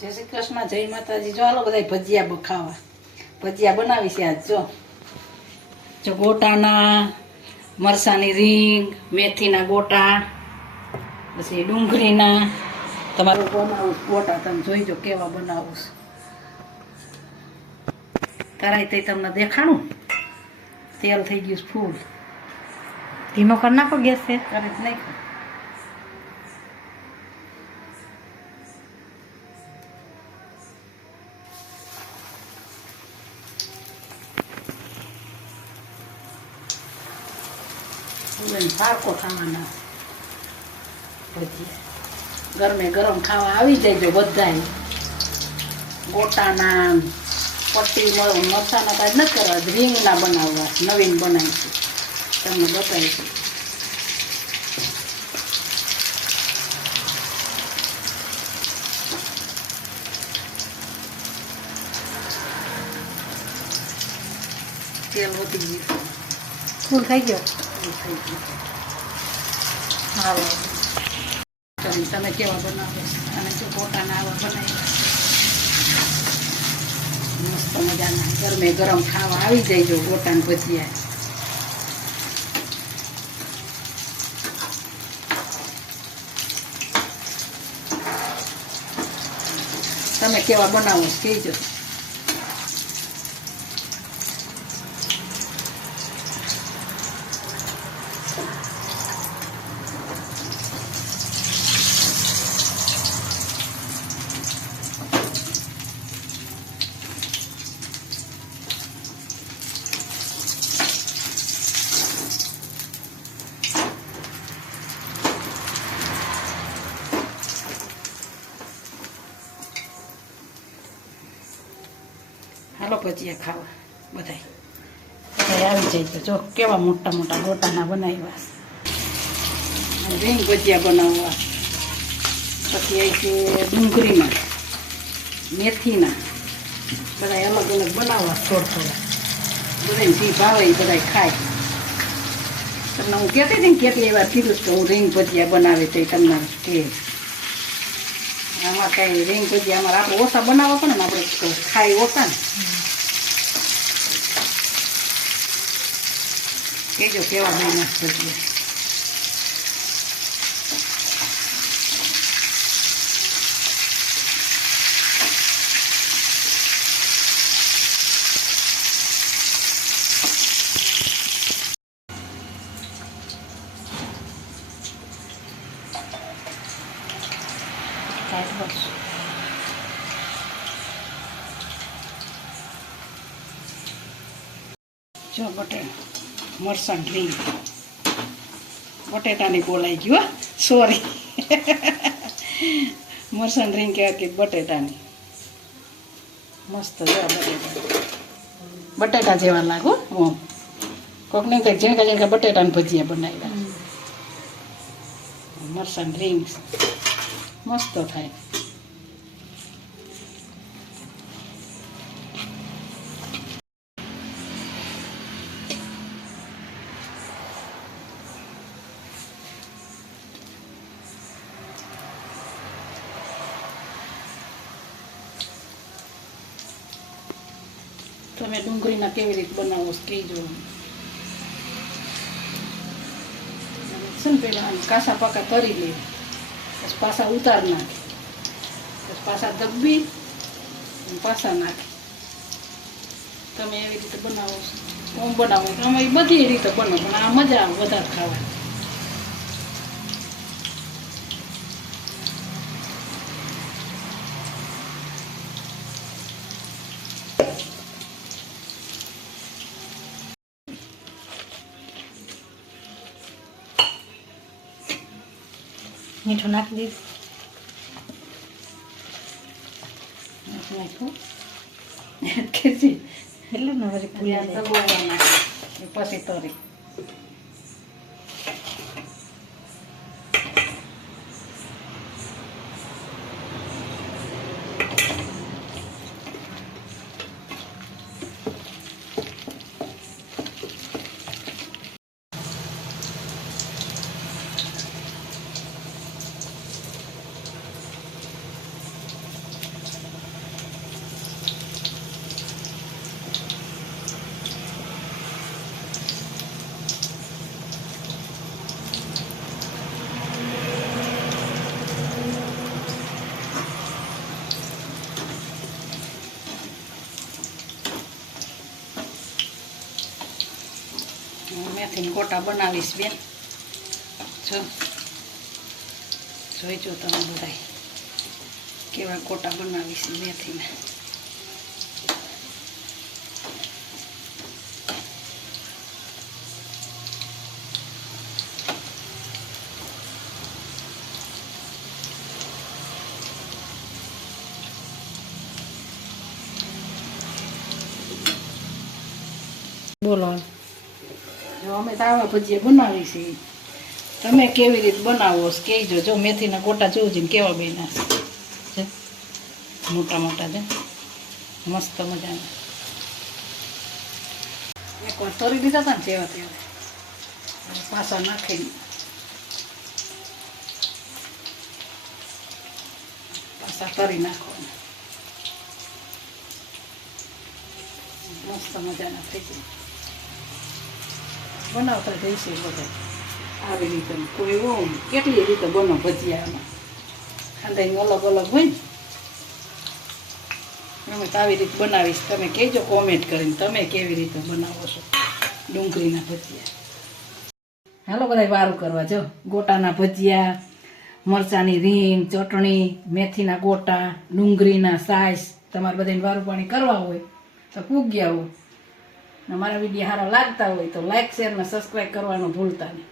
જય શ્રી કૃષ્ણ, જય માતાજી। જો હાલો બધા ભજીયા બખાવા, ભજીયા બનાવી છે આજ। જો ગોટાના, મરસાની રીંગ, મેથીના ગોટા, પછી ડુંગળીના તમારું બનાવું ગોટા। તમે જોઈજો કેવા બનાવું। કરાય તે તમને દેખાણું, તેલ થઈ ગયું ફૂલ। ધીમો કરી નાખો ગેસ છે કરી જ નાખ્યું। ફારકો ખાવાના ભજીયા ગરમે ગરમ ખાવા આવી જાય। બધાય ગોટાના પટ્ટી મરસાના કાંઈ નથી કરવા, રીંગના બનાવવા, નવીન બનાવીશું, તમને બતાવીશું। તેલ વધી ગયું, ફૂલ થઈ ગયો। હાલો તમે કેવા બનાવો? અને જો ગોટાના આવા બનાવી મસ્ત મજાના ગરમે ગરમ ખાવા આવી જાય। જો ગોટાના ભજીયા તમે કેવા બનાવો કહેજો। હાલો ભજીયા ખાવા બધાય આવી જાય। જો કેવા મોટા મોટા ગોટાના બનાવ્યા। રીંગ ભજીયા બનાવવા, પછી અહીં છે ડુંગળીના, મેથીના, બધા અલગ અલગ બનાવવા થોડા બધાને જે ભાવે એ બધા ખાય। તમને હું કહેતી હતી ને કેટલી વાર કીધું કે હું રીંગ ભજીયા બનાવી તો તમને કે આમાં કાંઈ રીંગ ભજીયા અમારે આપણે ઓછા બનાવવા પડે ને, આપણે ખાઈ ઓછા ને। કહેજો કેવા બન્યા ભજીયા। જો મરસાં રીંગ બટેટાની બોલાઈ ગયું, સોરી મરસાં રીંગ કહેવાય કે બટેટાની। મસ્ત જેવા બટેટા જેવા લાગો। ઓમ કોકને કંઈક ઝીણકા ઝીણકા બટેટાના ભજીયા બનાવ્યા। મરસાં રીંગ મસ્ત થાય। તમે ડુંગળીના કેવી રીતે બનાવો કહેજો। છે ને પેલા કાસા પાકા કરી લે, પછી પાછા ઉતાર નાખે, પછી પાછા દબ્બી પાછા નાખે। તમે એવી રીતે બનાવો છો? હું બનાવું અમે બધી રીતે બનો, પણ આ મજા આવે વધારે ખાવાની। મીઠું નાખી દીધું, નાખ્યું એટલે ને વળી દબાવવાના પછી તરી। મેથીના ગોટા બનાવીશ બેન. જોઈજો તમે બધા કેવા ગોટા બનાવીશ મેથીના. બોલો જો અમે તો આવા ભજીયા બનાવી છીએ. તમે કેવી રીતે બનાવો છો કહેજો. જો મેથીના ગોટા જોજો ને કેવા બન્યા છે, મોટા મોટા છે, મસ્ત મજાના. એકવાર તરી દીધા હતા ને જેવા તેવા પાછા નાખી પાછા તરી નાખવાના. મસ્ત મજાના થઈ જાય. બનાવતા જઈશે બધા આવી રીતે. કોઈ ઓમ કેટલી રીતે બનો ભજીયામાં ખાંદાની અલગ અલગ હોય ને. અમે તો આવી રીતે બનાવીશ. તમે કહેજો કોમેન્ટ કરીને તમે કેવી રીતે બનાવો છો ડુંગળીના ભજીયા. હાલો બધા વારું કરવા. જો ગોટાના ભજીયા, મરચાંની રીંગ, ચટણી, મેથીના ગોટા, ડુંગળીના સાઈસ. તમારે બધાને વારું પાણી કરવા હોય તો પૂગ્યા હોય. અમારા વિડીયો સારા લાગતા હોય તો લાઈક, શેર ને સબસ્ક્રાઈબ કરવાનું ભૂલતા નહીં.